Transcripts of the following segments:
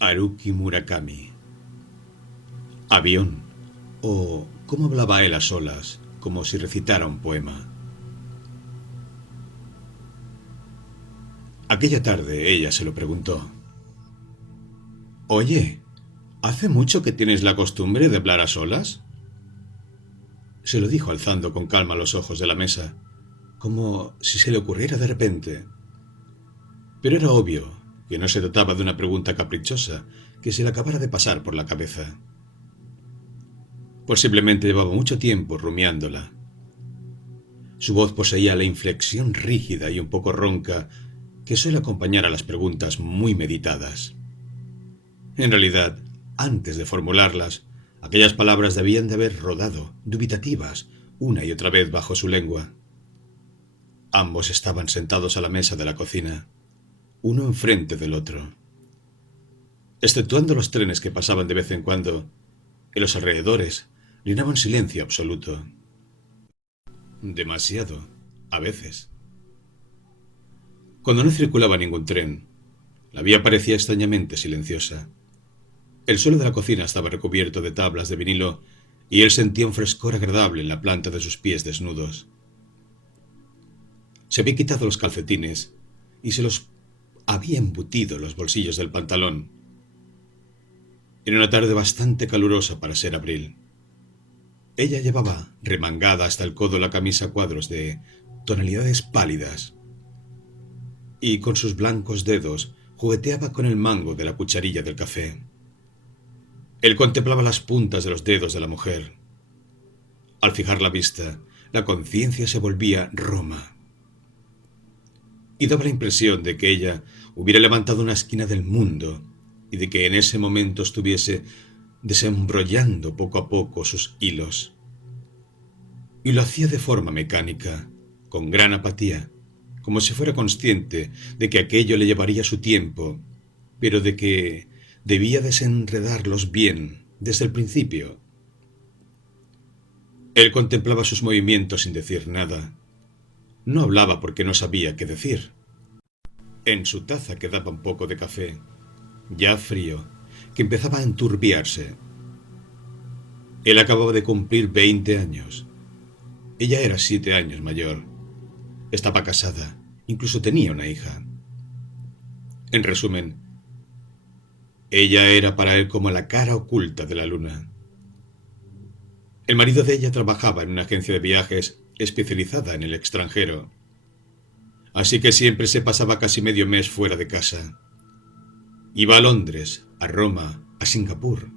Haruki Murakami. Avión. O cómo hablaba él a solas, como si recitara un poema. Aquella tarde ella se lo preguntó. Oye, ¿hace mucho que tienes la costumbre de hablar a solas? Se lo dijo alzando con calma los ojos de la mesa, como si se le ocurriera de repente. Pero era obvio que no se trataba de una pregunta caprichosa que se le acabara de pasar por la cabeza. Posiblemente llevaba mucho tiempo rumiándola. Su voz poseía la inflexión rígida y un poco ronca que suele acompañar a las preguntas muy meditadas. En realidad, antes de formularlas, aquellas palabras debían de haber rodado, dubitativas, una y otra vez bajo su lengua. Ambos estaban sentados a la mesa de la cocina, uno enfrente del otro. Exceptuando los trenes que pasaban de vez en cuando, en los alrededores reinaba silencio absoluto. Demasiado, a veces. Cuando no circulaba ningún tren, la vía parecía extrañamente silenciosa. El suelo de la cocina estaba recubierto de tablas de vinilo y él sentía un frescor agradable en la planta de sus pies desnudos. Se había quitado los calcetines y se los había embutido en los bolsillos del pantalón. Era una tarde bastante calurosa para ser abril. Ella llevaba remangada hasta el codo la camisa a cuadros de tonalidades pálidas y con sus blancos dedos jugueteaba con el mango de la cucharilla del café. Él contemplaba las puntas de los dedos de la mujer. Al fijar la vista, la conciencia se volvía Roma. Y daba la impresión de que ella hubiera levantado una esquina del mundo y de que en ese momento estuviese desembrollando poco a poco sus hilos. Y lo hacía de forma mecánica, con gran apatía, como si fuera consciente de que aquello le llevaría su tiempo, pero de que debía desenredarlos bien desde el principio. Él contemplaba sus movimientos sin decir nada. No hablaba porque no sabía qué decir. En su taza quedaba un poco de café, ya frío, que empezaba a enturbiarse. Él acababa de cumplir 20 años. Ella era 7 años mayor. Estaba casada, incluso tenía una hija. En resumen, ella era para él como la cara oculta de la luna. El marido de ella trabajaba en una agencia de viajes especializada en el extranjero, así que siempre se pasaba casi medio mes fuera de casa. Iba a Londres, a Roma, a Singapur.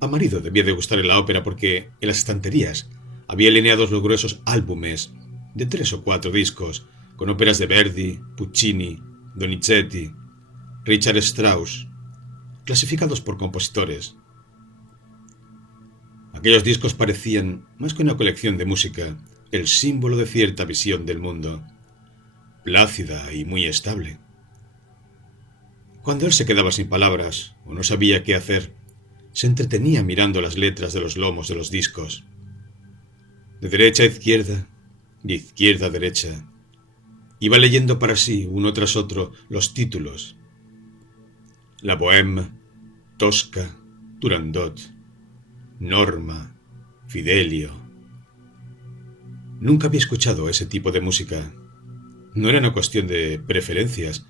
A marido debía de gustarle la ópera porque en las estanterías había alineados los gruesos álbumes de 3 o 4 discos con óperas de Verdi, Puccini, Donizetti, Richard Strauss, clasificados por compositores. Aquellos discos parecían, más que una colección de música, el símbolo de cierta visión del mundo, plácida y muy estable. Cuando él se quedaba sin palabras o no sabía qué hacer, se entretenía mirando las letras de los lomos de los discos. De derecha a izquierda, de izquierda a derecha. Iba leyendo para sí, uno tras otro, los títulos. La Bohème, Tosca, Turandot, Norma, Fidelio. Nunca había escuchado ese tipo de música. No era una cuestión de preferencias,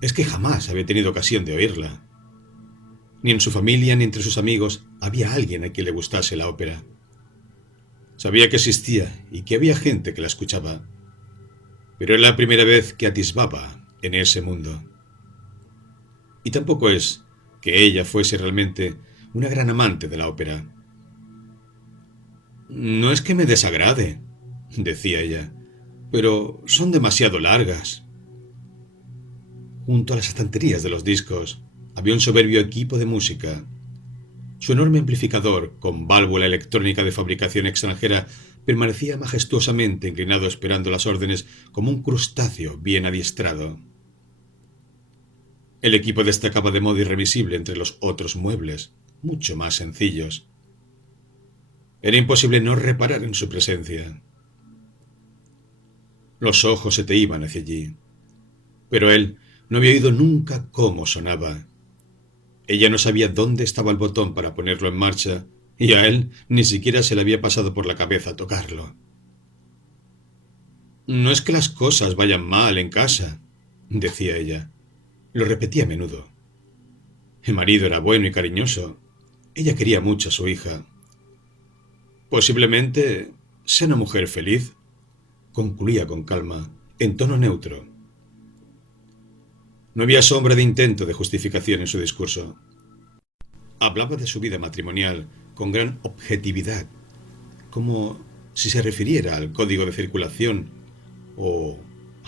es que jamás había tenido ocasión de oírla. Ni en su familia ni entre sus amigos había alguien a quien le gustase la ópera. Sabía que existía y que había gente que la escuchaba, pero era la primera vez que atisbaba en ese mundo. Y tampoco es que ella fuese realmente una gran amante de la ópera. No es que me desagrade, decía ella, pero son demasiado largas. Junto a las estanterías de los discos había un soberbio equipo de música. Su enorme amplificador, con válvula electrónica de fabricación extranjera, permanecía majestuosamente inclinado esperando las órdenes como un crustáceo bien adiestrado. El equipo destacaba de modo irremisible entre los otros muebles, mucho más sencillos. Era imposible no reparar en su presencia. Los ojos se te iban hacia allí, pero él no había oído nunca cómo sonaba, Ella no sabía dónde estaba el botón para ponerlo en marcha, y a él ni siquiera se le había pasado por la cabeza tocarlo. No es que las cosas vayan mal en casa, decía ella. Lo repetía a menudo. El marido era bueno y cariñoso. Ella quería mucho a su hija. Posiblemente sea una mujer feliz, concluía con calma, en tono neutro. No había sombra de intento de justificación en su discurso. Hablaba de su vida matrimonial con gran objetividad, como si se refiriera al código de circulación o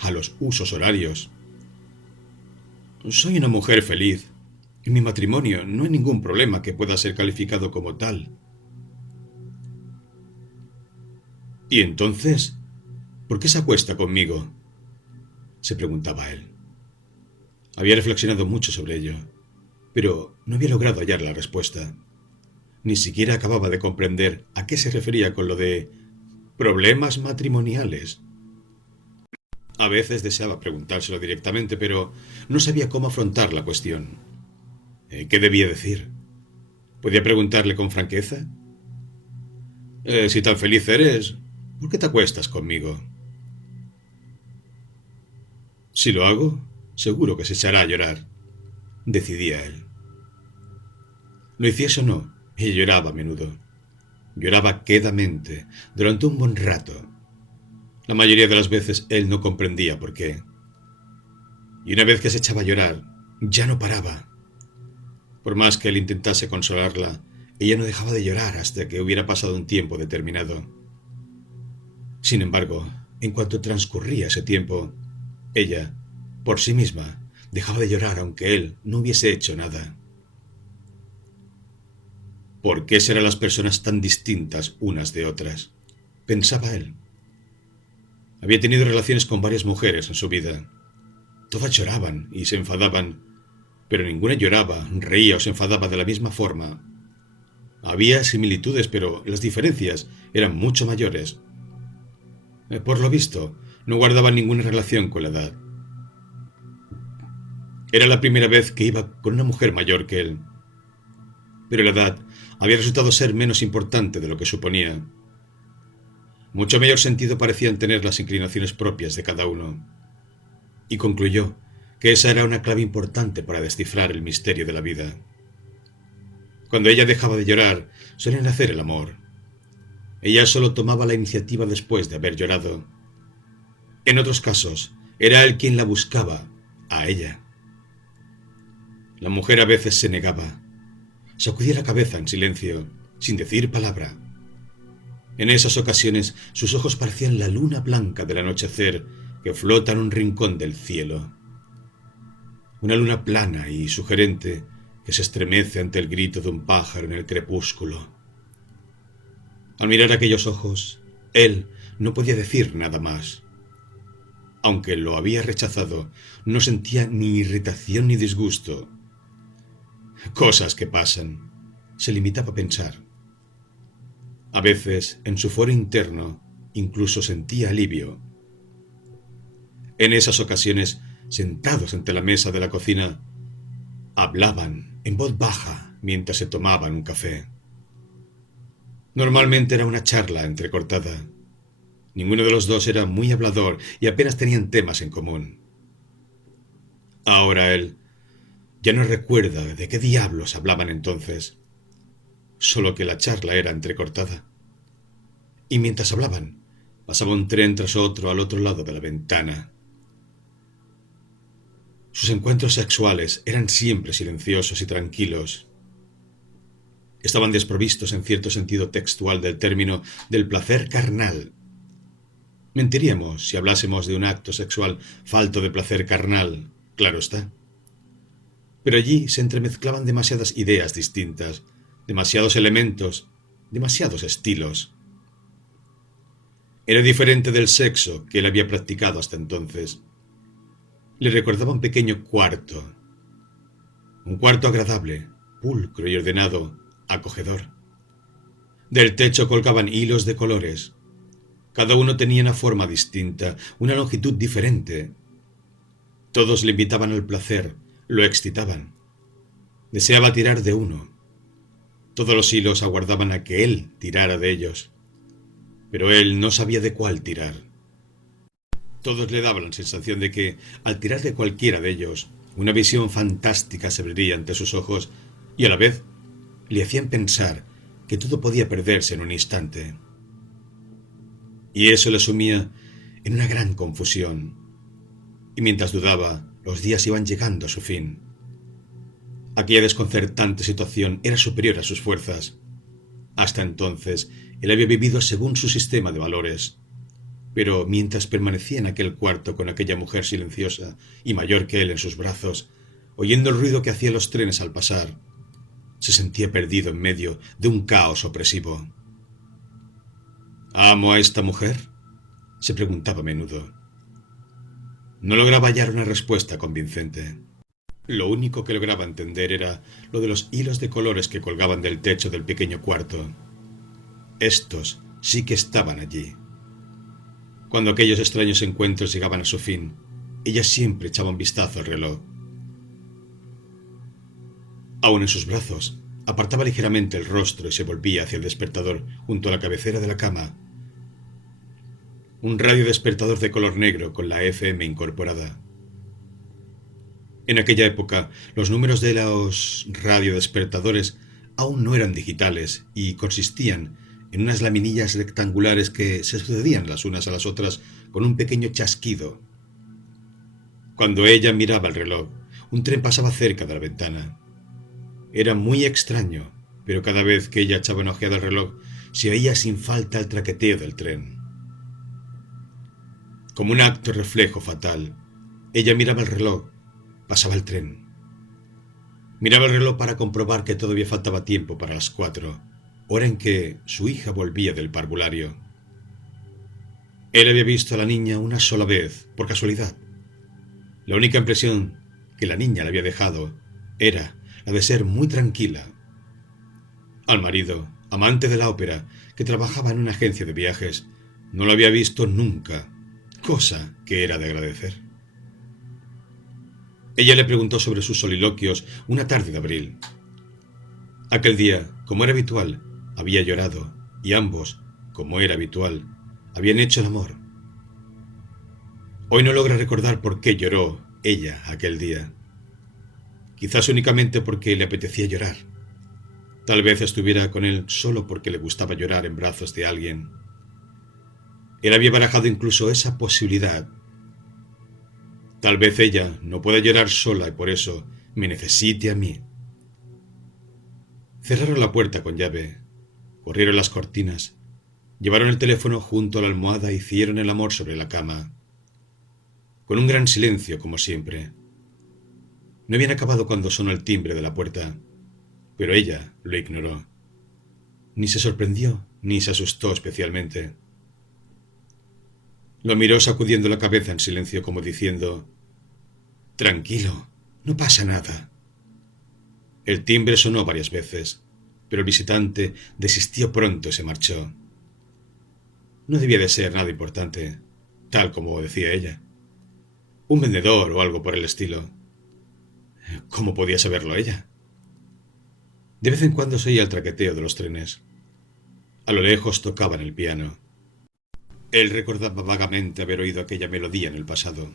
a los usos horarios. Soy una mujer feliz. En mi matrimonio no hay ningún problema que pueda ser calificado como tal. ¿Y entonces, por qué se acuesta conmigo?, se preguntaba él. Había reflexionado mucho sobre ello, pero no había logrado hallar la respuesta. Ni siquiera acababa de comprender a qué se refería con lo de problemas matrimoniales. A veces deseaba preguntárselo directamente, pero no sabía cómo afrontar la cuestión. ¿Qué debía decir? ¿Podía preguntarle con franqueza? Si tan feliz eres, ¿por qué te acuestas conmigo? Si lo hago, seguro que se echará a llorar, decidía él. Lo hiciese o no, ella lloraba a menudo. Lloraba quedamente, durante un buen rato. La mayoría de las veces él no comprendía por qué. Y una vez que se echaba a llorar, ya no paraba. Por más que él intentase consolarla, ella no dejaba de llorar hasta que hubiera pasado un tiempo determinado. Sin embargo, en cuanto transcurría ese tiempo, ella, por sí misma, dejaba de llorar aunque él no hubiese hecho nada. ¿Por qué serán las personas tan distintas unas de otras?, pensaba él. Había tenido relaciones con varias mujeres en su vida. Todas lloraban y se enfadaban, pero ninguna lloraba, reía o se enfadaba de la misma forma. Había similitudes, pero las diferencias eran mucho mayores. Por lo visto, no guardaban ninguna relación con la edad. Era la primera vez que iba con una mujer mayor que él, pero la edad había resultado ser menos importante de lo que suponía. Mucho mayor sentido parecían tener las inclinaciones propias de cada uno, y concluyó que esa era una clave importante para descifrar el misterio de la vida. Cuando ella dejaba de llorar, solían hacer el amor. Ella solo tomaba la iniciativa después de haber llorado. En otros casos, era él quien la buscaba, a ella. La mujer a veces se negaba. Sacudía la cabeza en silencio, sin decir palabra. En esas ocasiones, sus ojos parecían la luna blanca del anochecer que flota en un rincón del cielo. Una luna plana y sugerente que se estremece ante el grito de un pájaro en el crepúsculo. Al mirar aquellos ojos, él no podía decir nada más. Aunque lo había rechazado, no sentía ni irritación ni disgusto. Cosas que pasan, se limitaba a pensar. A veces, en su foro interno, incluso sentía alivio. En esas ocasiones, sentados ante la mesa de la cocina, hablaban en voz baja mientras se tomaban un café. Normalmente era una charla entrecortada. Ninguno de los dos era muy hablador y apenas tenían temas en común. Ahora él ya no recuerda de qué diablos hablaban entonces, solo que la charla era entrecortada. Y mientras hablaban, pasaba un tren tras otro al otro lado de la ventana. Sus encuentros sexuales eran siempre silenciosos y tranquilos. Estaban desprovistos en cierto sentido textual del término del placer carnal. Mentiríamos si hablásemos de un acto sexual falto de placer carnal, claro está. Pero allí se entremezclaban demasiadas ideas distintas, demasiados elementos, demasiados estilos. Era diferente del sexo que él había practicado hasta entonces. Le recordaba un pequeño cuarto. Un cuarto agradable, pulcro y ordenado, acogedor. Del techo colgaban hilos de colores. Cada uno tenía una forma distinta, una longitud diferente. Todos le invitaban al placer, lo excitaban. Deseaba tirar de uno. Todos los hilos aguardaban a que él tirara de ellos, pero él no sabía de cuál tirar. Todos le daban la sensación de que, al tirar de cualquiera de ellos, una visión fantástica se abriría ante sus ojos y a la vez le hacían pensar que todo podía perderse en un instante. Y eso le sumía en una gran confusión. Y mientras dudaba, los días iban llegando a su fin. Aquella desconcertante situación era superior a sus fuerzas. Hasta entonces, él había vivido según su sistema de valores. Pero mientras permanecía en aquel cuarto con aquella mujer silenciosa y mayor que él en sus brazos, oyendo el ruido que hacían los trenes al pasar, se sentía perdido en medio de un caos opresivo. ¿Amo a esta mujer?, se preguntaba a menudo. No lograba hallar una respuesta convincente. Lo único que lograba entender era lo de los hilos de colores que colgaban del techo del pequeño cuarto. Estos sí que estaban allí. Cuando aquellos extraños encuentros llegaban a su fin, ella siempre echaba un vistazo al reloj. Aún en sus brazos, apartaba ligeramente el rostro y se volvía hacia el despertador junto a la cabecera de la cama. Un radio despertador de color negro con la FM incorporada. En aquella época, los números de los radiodespertadores aún no eran digitales y consistían en unas laminillas rectangulares que se sucedían las unas a las otras con un pequeño chasquido. Cuando ella miraba el reloj, un tren pasaba cerca de la ventana. Era muy extraño, pero cada vez que ella echaba una ojeada al reloj, se oía sin falta el traqueteo del tren. Como un acto reflejo fatal, ella miraba el reloj. Pasaba el tren. Miraba el reloj para comprobar que todavía faltaba tiempo para las 4, hora en que su hija volvía del parvulario. Él había visto a la niña una sola vez, por casualidad. La única impresión que la niña le había dejado era la de ser muy tranquila. Al marido, amante de la ópera, que trabajaba en una agencia de viajes, no lo había visto nunca, cosa que era de agradecer. Ella le preguntó sobre sus soliloquios una tarde de abril. Aquel día, como era habitual, había llorado, y ambos, como era habitual, habían hecho el amor. Hoy no logra recordar por qué lloró ella aquel día. Quizás únicamente porque le apetecía llorar. Tal vez estuviera con él solo porque le gustaba llorar en brazos de alguien. Él había barajado incluso esa posibilidad. Tal vez ella no pueda llorar sola y por eso me necesite a mí. Cerraron la puerta con llave, corrieron las cortinas, llevaron el teléfono junto a la almohada y hicieron el amor sobre la cama. Con un gran silencio, como siempre. No habían acabado cuando sonó el timbre de la puerta, pero ella lo ignoró. Ni se sorprendió, ni se asustó especialmente. Lo miró sacudiendo la cabeza en silencio como diciendo: «Tranquilo, no pasa nada». El timbre sonó varias veces, pero el visitante desistió pronto y se marchó. No debía de ser nada importante, tal como decía ella. Un vendedor o algo por el estilo. ¿Cómo podía saberlo ella? De vez en cuando se oía el traqueteo de los trenes. A lo lejos tocaban el piano. Él recordaba vagamente haber oído aquella melodía en el pasado.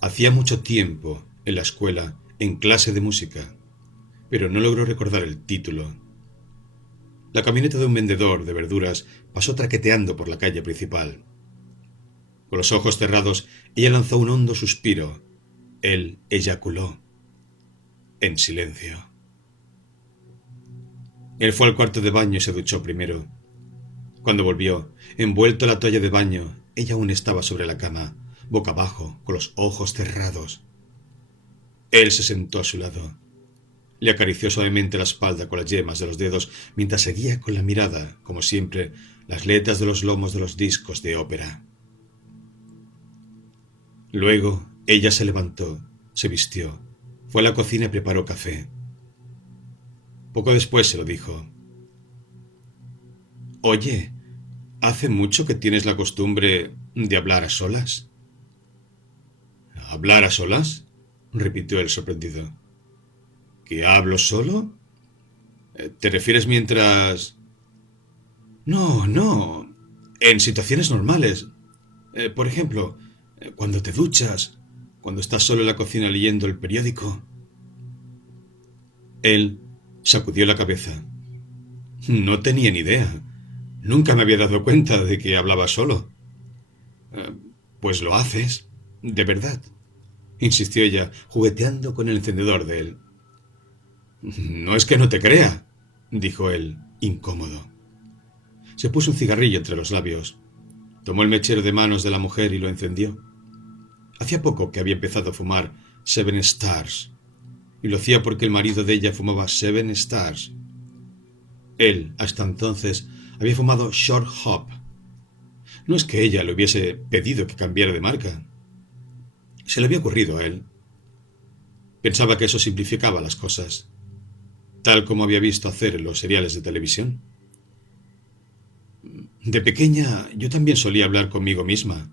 Hacía mucho tiempo, en la escuela, en clase de música, pero no logró recordar el título. La camioneta de un vendedor de verduras pasó traqueteando por la calle principal. Con los ojos cerrados, ella lanzó un hondo suspiro. Él eyaculó. En silencio. Él fue al cuarto de baño y se duchó primero. Cuando volvió, envuelto en la toalla de baño, ella aún estaba sobre la cama, boca abajo, con los ojos cerrados. Él se sentó a su lado. Le acarició suavemente la espalda con las yemas de los dedos, mientras seguía con la mirada, como siempre, las letras de los lomos de los discos de ópera. Luego, ella se levantó, se vistió, fue a la cocina y preparó café. Poco después se lo dijo. «Oye, ¿hace mucho que tienes la costumbre de hablar a solas?» «¿Hablar a solas?», repitió él sorprendido. ¿Que hablo solo? ¿Te refieres mientras...? No, no. En situaciones normales. Por ejemplo, cuando te duchas, cuando estás solo en la cocina leyendo el periódico. Él sacudió la cabeza. No tenía ni idea. Nunca me había dado cuenta de que hablaba solo. "Eh, pues lo haces, de verdad", insistió ella, jugueteando con el encendedor de él. No es que no te crea, dijo él, incómodo. Se puso un cigarrillo entre los labios. Tomó el mechero de manos de la mujer y lo encendió. Hacía poco que había empezado a fumar Seven Stars, y lo hacía porque el marido de ella fumaba Seven Stars. Él, hasta entonces, había fumado Short Hop. No es que ella le hubiese pedido que cambiara de marca. Se le había ocurrido a él. Pensaba que eso simplificaba las cosas, tal como había visto hacer en los seriales de televisión. De pequeña, yo también solía hablar conmigo misma.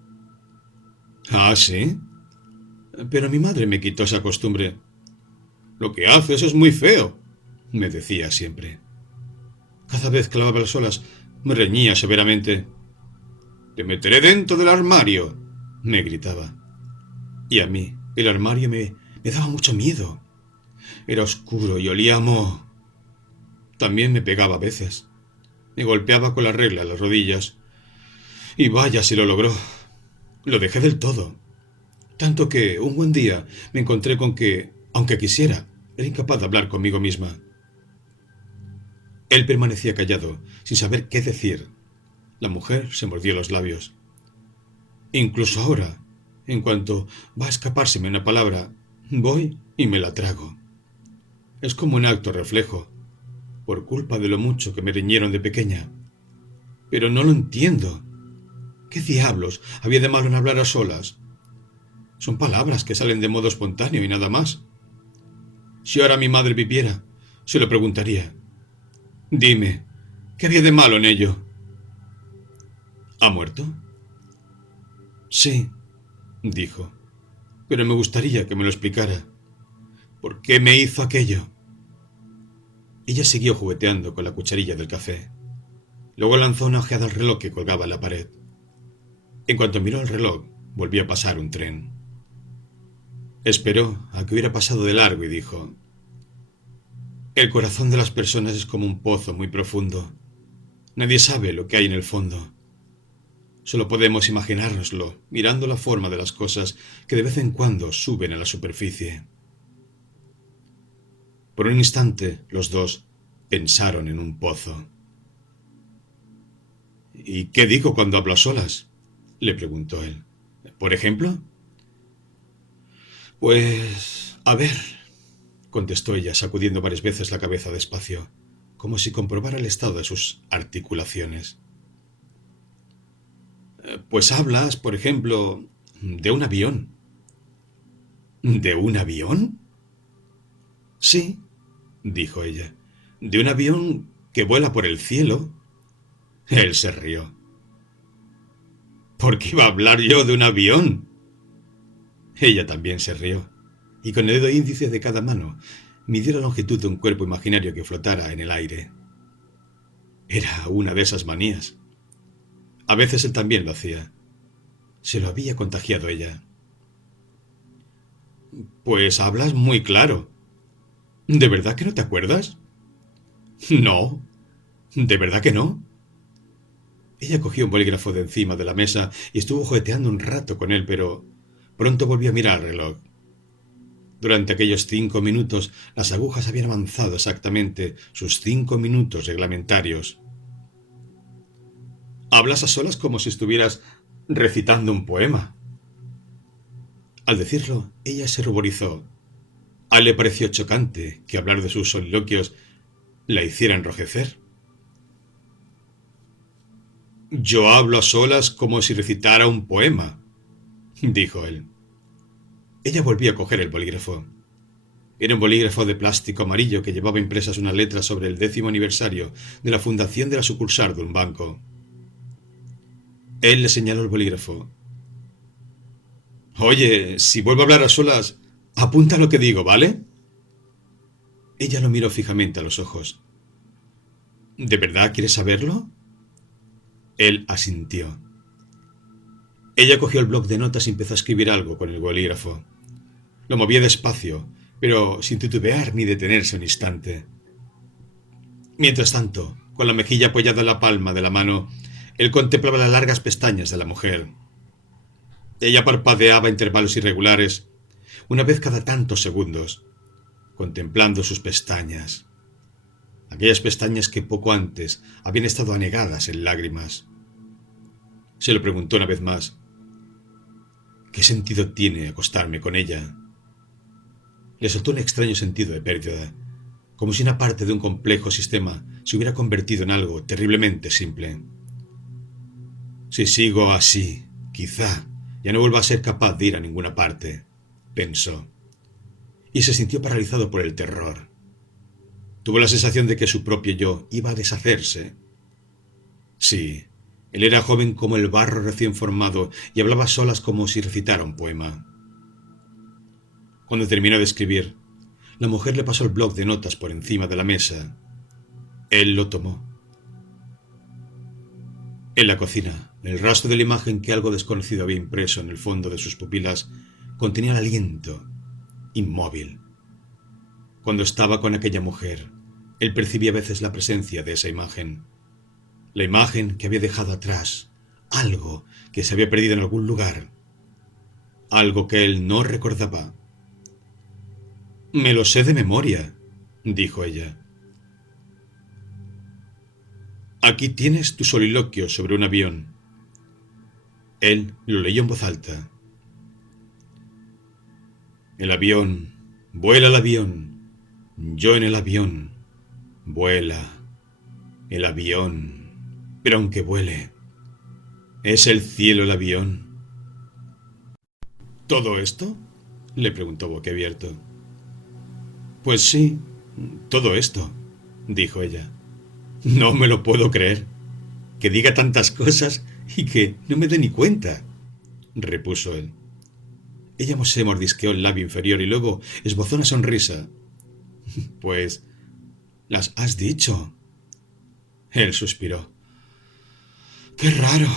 ¿Ah, sí? Pero mi madre me quitó esa costumbre. Lo que haces es muy feo, me decía siempre. Cada vez que lavaba las olas, me reñía severamente. Te meteré dentro del armario, me gritaba. Y a mí, el armario me daba mucho miedo. Era oscuro y olía a moho. También me pegaba a veces. Me golpeaba con la regla en las rodillas. Y vaya si lo logró. Lo dejé del todo. Tanto que un buen día me encontré con que, aunque quisiera, era incapaz de hablar conmigo misma. Él permanecía callado, sin saber qué decir. La mujer se mordió los labios. Incluso ahora, en cuanto va a escapárseme una palabra, voy y me la trago. Es como un acto reflejo, por culpa de lo mucho que me riñeron de pequeña. Pero no lo entiendo. ¿Qué diablos había de malo en hablar a solas? Son palabras que salen de modo espontáneo y nada más. Si ahora mi madre viviera, se lo preguntaría. Dime, ¿qué había de malo en ello? ¿Ha muerto? Sí, dijo, pero me gustaría que me lo explicara. ¿Por qué me hizo aquello? Ella siguió jugueteando con la cucharilla del café. Luego lanzó una ojeada al reloj que colgaba en la pared. En cuanto miró el reloj, volvió a pasar un tren. Esperó a que hubiera pasado de largo y dijo: el corazón de las personas es como un pozo muy profundo. Nadie sabe lo que hay en el fondo. Solo podemos imaginárnoslo mirando la forma de las cosas que de vez en cuando suben a la superficie. Por un instante, los dos pensaron en un pozo. ¿Y qué digo cuando hablo a solas?, le preguntó él. ¿Por ejemplo? Pues... a ver, contestó ella, sacudiendo varias veces la cabeza despacio, como si comprobara el estado de sus articulaciones. Pues hablas, por ejemplo, de un avión. ¿De un avión? Sí, dijo ella. De un avión que vuela por el cielo. Él se rió. ¿Por qué iba a hablar yo de un avión? Ella también se rió, y con el dedo índice de cada mano midió la longitud de un cuerpo imaginario que flotara en el aire. Era una de esas manías. A veces él también lo hacía. Se lo había contagiado ella. Pues hablas muy claro. ¿De verdad que no te acuerdas? No. ¿De verdad que no? Ella cogió un bolígrafo de encima de la mesa y estuvo jugueteando un rato con él, pero pronto volvió a mirar el reloj. Durante aquellos 5 minutos, las agujas habían avanzado exactamente sus 5 minutos reglamentarios. Hablas a solas como si estuvieras recitando un poema. Al decirlo, ella se ruborizó. A él le pareció chocante que hablar de sus soliloquios la hiciera enrojecer. Yo hablo a solas como si recitara un poema, dijo él. Ella volvió a coger el bolígrafo. Era un bolígrafo de plástico amarillo que llevaba impresas unas letras sobre el 10º aniversario de la fundación de la sucursal de un banco. Él le señaló el bolígrafo. Oye, si vuelvo a hablar a solas, apunta lo que digo, ¿vale? Ella lo miró fijamente a los ojos. ¿De verdad quieres saberlo? Él asintió. Ella cogió el bloc de notas y empezó a escribir algo con el bolígrafo. Lo movía despacio, pero sin titubear ni detenerse un instante. Mientras tanto, con la mejilla apoyada en la palma de la mano, él contemplaba las largas pestañas de la mujer. Ella parpadeaba a intervalos irregulares, una vez cada tantos segundos, contemplando sus pestañas. Aquellas pestañas que poco antes habían estado anegadas en lágrimas. Se lo preguntó una vez más. ¿Qué sentido tiene acostarme con ella? Le soltó un extraño sentido de pérdida, como si una parte de un complejo sistema se hubiera convertido en algo terriblemente simple. Si sigo así, quizá ya no vuelva a ser capaz de ir a ninguna parte, pensó, y se sintió paralizado por el terror. Tuvo la sensación de que su propio yo iba a deshacerse. Sí, él era joven como el barro recién formado y hablaba a solas como si recitara un poema. Cuando terminó de escribir, la mujer le pasó el bloc de notas por encima de la mesa. Él lo tomó. En la cocina, el rastro de la imagen que algo desconocido había impreso en el fondo de sus pupilas contenía el aliento, inmóvil. Cuando estaba con aquella mujer, él percibía a veces la presencia de esa imagen. La imagen que había dejado atrás, algo que se había perdido en algún lugar, algo que él no recordaba. Me lo sé de memoria, dijo ella. Aquí tienes tu soliloquio sobre un avión. Él lo leyó en voz alta. El avión, vuela el avión, yo en el avión, vuela el avión, pero aunque vuele, ¿es el cielo el avión? ¿Todo esto? Le preguntó boquiabierto. Pues sí, todo esto, dijo ella. No me lo puedo creer. Que diga tantas cosas y que no me dé ni cuenta, repuso él. Ella se mordisqueó el labio inferior y luego esbozó una sonrisa. Pues, ¿las has dicho? Él suspiró. ¡Qué raro!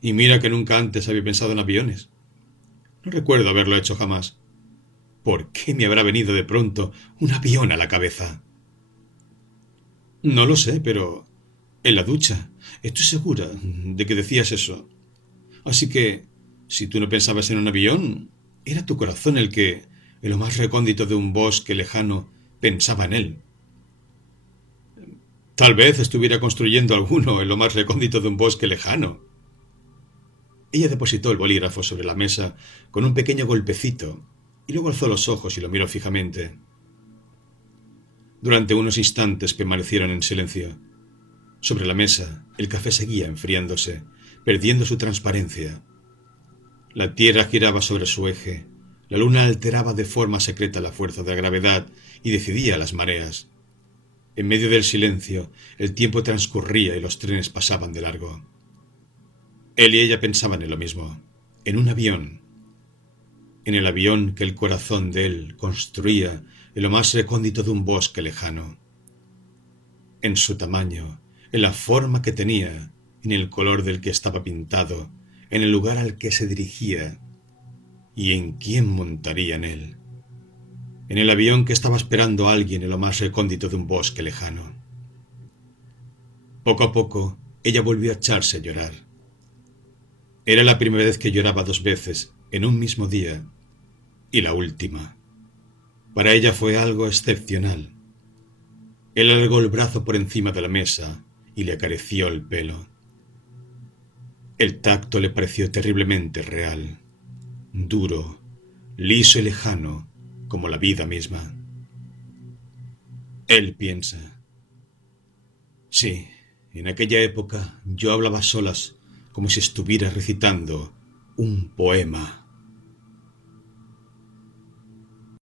Y mira que nunca antes había pensado en aviones. No recuerdo haberlo hecho jamás. ¿Por qué me habrá venido de pronto un avión a la cabeza? No lo sé, pero en la ducha estoy segura de que decías eso. Así que, si tú no pensabas en un avión, era tu corazón el que, en lo más recóndito de un bosque lejano, pensaba en él. Tal vez estuviera construyendo alguno en lo más recóndito de un bosque lejano. Ella depositó el bolígrafo sobre la mesa con un pequeño golpecito y luego alzó los ojos y lo miró fijamente. Durante unos instantes permanecieron en silencio. Sobre la mesa, el café seguía enfriándose, perdiendo su transparencia. La tierra giraba sobre su eje, la luna alteraba de forma secreta la fuerza de la gravedad y decidía las mareas. En medio del silencio, el tiempo transcurría y los trenes pasaban de largo. Él y ella pensaban en lo mismo, en un avión, en el avión que el corazón de él construía en lo más recóndito de un bosque lejano. En su tamaño, en la forma que tenía, en el color del que estaba pintado, en el lugar al que se dirigía, y en quién montaría en él. En el avión que estaba esperando a alguien en lo más recóndito de un bosque lejano. Poco a poco, ella volvió a echarse a llorar. Era la primera vez que lloraba 2 veces en un mismo día, y la última. Para ella fue algo excepcional. Él alargó el brazo por encima de la mesa y le acarició el pelo. El tacto le pareció terriblemente real, duro, liso y lejano, como la vida misma. Él piensa. Sí, en aquella época yo hablaba a solas como si estuviera recitando un poema.